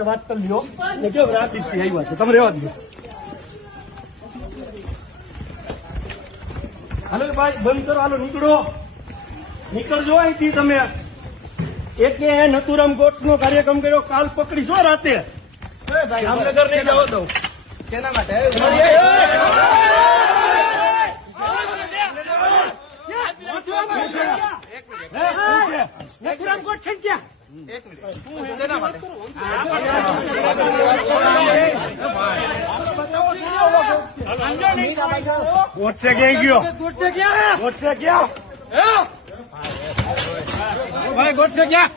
વાત કરી લ્યો ને કેવો રાતીથી આવ્યા છે તમે રહેવા દો. હાલો ભાઈ બંધ કરો, હાલો નીકળજો અહીંથી. તમે એક નથુરામ ગોટ્સ નો કાર્યક્રમ કર્યો, કાલ પકડીશો રાતે. જામનગર નહીં જવા દઉં. કેના માટે નથુરામ ગોટ્સ છે ક્યાં? એક મિનિટ કેના માટે ગોટ્સે ક્યાં ગયો? ગોટ્સે ક્યાં? ભાઈ ગોટ્સે ક્યાં?